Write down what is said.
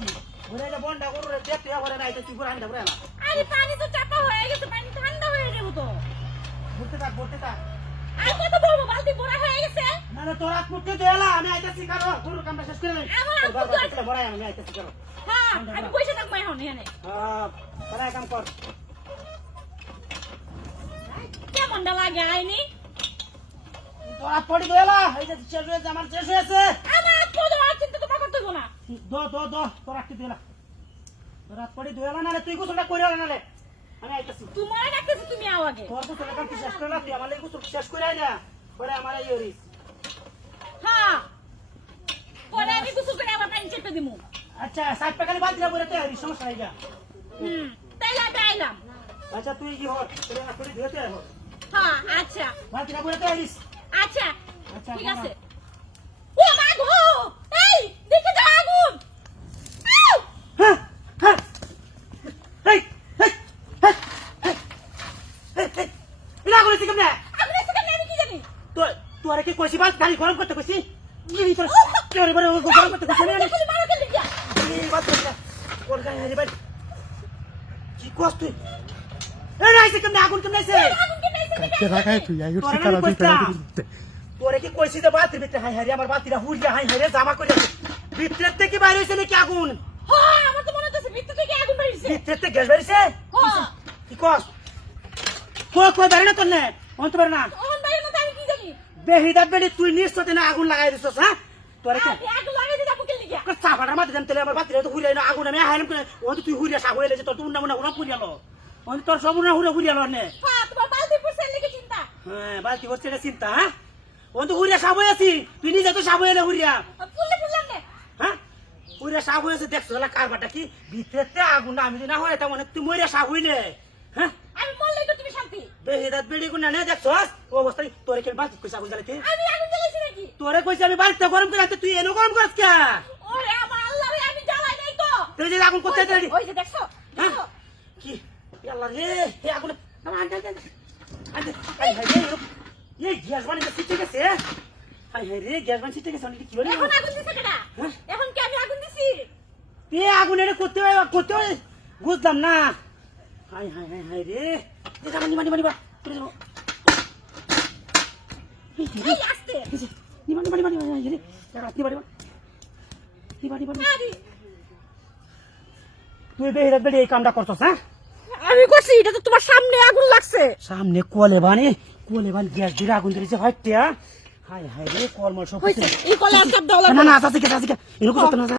কি ঘুরে যে বন্ডা করু রে দেখতে করে না এটা তুই ঘুরে আনতে পারে না আরে পানি তো চাপা হয়ে গেছে, পানি ঠান্ডা হয়ে যাবে তো। ঘুরতে থাক আর কত বড় বালতি ভরা হয়ে গেছে। না না তোর মুক্তি দেলা আমি আইতাছি কারো গরু কামটা শেষ করে আমার নাই আত্মা তো বাবা বড়াই আমি আইতাছি কারো হ্যাঁ, আমি বসে থাকবো এখন এখানে। হ্যাঁ বড়াই কাম কর কেমনটা লাগে আইনি? তোরা পড়ি দেলা এই যে শেষ হয়েছে আমার শেষ হয়েছে আমার আত্মা তো আর চিন্তা তোমার করতে গো না। তোরা কি দেলা তোরা পড়ি দেলা না রে তুই গোসলটা কইরা না রে আমি আইতাছি তোমার ডাকতেছি, তুমি আও আগে। তোর গোসলটা কাম শেষ করে না তুই আমার লাগি গোসল শেষ করে আই না পরে আমার এই হরিস হ্যাঁ, পরে আমি গোসল করে আবার পানি চেপে দিমু। আচ্ছা সাত টাকা বাদ দিলা বলে তুই হরিস সমস্যা নাই যা তাইলে আমি আইলাম। আচ্ছা তুই কি হর তোরা না করে দিতে হর হ্যাঁ আচ্ছা বাদ দিলা বলে তুই হরিস আচ্ছা আচ্ছা, ঠিক বাবা। আছে। ও মা গো, এই দেখে যাও আগুন। আউ! হ্যাঁ হ্যাঁ এই এই এই এই না কইছি কেমনে আগুন এসে কেন আমি কি জানি? তোরে কি কইছি বাস গাড়ি গরম করতে কইছি এই তোর তোরে বড় গরম করতে কইছি না দেখো মারো কেন দিয়া? এই বাত কইলা কোন গাড়ি হারি ভাই কি কষ্ট তুই এই না এসে কেমনে আগুন কেমনে এসে আগুন কেন এসে কাকে রাখায় তুই আই উঠছি কারা তুই পেড়া তোরে কি কইছি যে বাতির ভিতরে হাই হারি আমার বাতিরা হুড়িয়া হাই হারি জামা কইরা ভিতরের থেকে বাইরে হইছে নাকি আগুন হ্যাঁ, আমার তো মনে হচ্ছে ভিতর থেকে আগুন বেরিয়েছে। ভিতরের থেকে গ্যাস বেরিয়েছে হ্যাঁ, কি কস কই বাইরে না তোর নে অন্ত পারে না ওহন বাইরে না আমি কি জানি? বেহিদাত বেড়ি তুই নিশ্চয়ই না আগুন লাগাই দিছস হ্যাঁ তোরে কি এই আগুন লাগাই দিতে আপু কেন লিগা? চাপাটার মাঝে দেন তেলে আমার বাতিরা তো হুড়িয়া না আগুন আমি হাইলাম করে ও তুই হুড়িয়া সাগ হইলে যে তোর তো উন্না মুন্না হুড়া পুরিয়ালো ও তোর সব উন্না হুড়া পুরিয়ালো নে হ্যাঁ, তোমার বালতি পড়ছে লিগে চিন্তা। হ্যাঁ বালতি হচ্ছে এটা চিন্তা হ্যাঁ ও তো হুড়িয়া সাব হয়ে আছি তুই নিজে তো সাব হইলে হুড়িয়া ফুললে ফুললাম নে। হ্যাঁ হুড়িয়া সাব হয়েছে দেখছো তাহলে কারবারটা কি ভিতরে আগুন না আমি যদি না হয় তেমন তুই মরিয়া সাব হইলে হ্যাঁ আমি বললেই তো তুমি শান্তি। বেহিদাত বেড়ি গুণ না দেখছো ও অবস্থায় তোরে কেন বালতি কইসা আগুন জ্বালাইতে আমি আগুন জ্বালাইছি নাকি? তোরে কইছি আমি বালতিটা গরম করে আনতে তুই এনো গরম করছ কে ওরে আমার আল্লাহ রে, আমি জ্বালাই নাই তো। তুই যে আগুন করতে দিলি ওই যে দেখছো হ্যাঁ দেখছো? কি আল্লাহ রে হে আগুন আনতে আনতে হাই হাই রে এই গ্যাস বানি তো সিটে গেছে হাই হাই রে গ্যাস বানি সিটে গেছে অনেক কি হলো এখন আগুন দিছে কেডা? হ্যাঁ? এখন কি আমি আগুন দিছি? এ আগুন এর করতে হয় বুঝলাম না হাই হাই হাই হাই রে এটা মানি মানি মানি বা এই আস্তে। নিমানি মানি মানি মানি রে রাত নিবাড়ি নিবাড়ি মানি আরে তুই বেহিরাত বেড়ি এই কামটা করছস হ্যাঁ আমি কইছি এটা তো তোমার সামনে আগুন লাগছে। সামনে কোলে বানি গ্যাস দিয়ে আগুন ধরেছে ভাইটিয়া হাই হাই রে কলমল সব হইছে এই কলে আর চাপ দাও না না আছে এরকম করতে না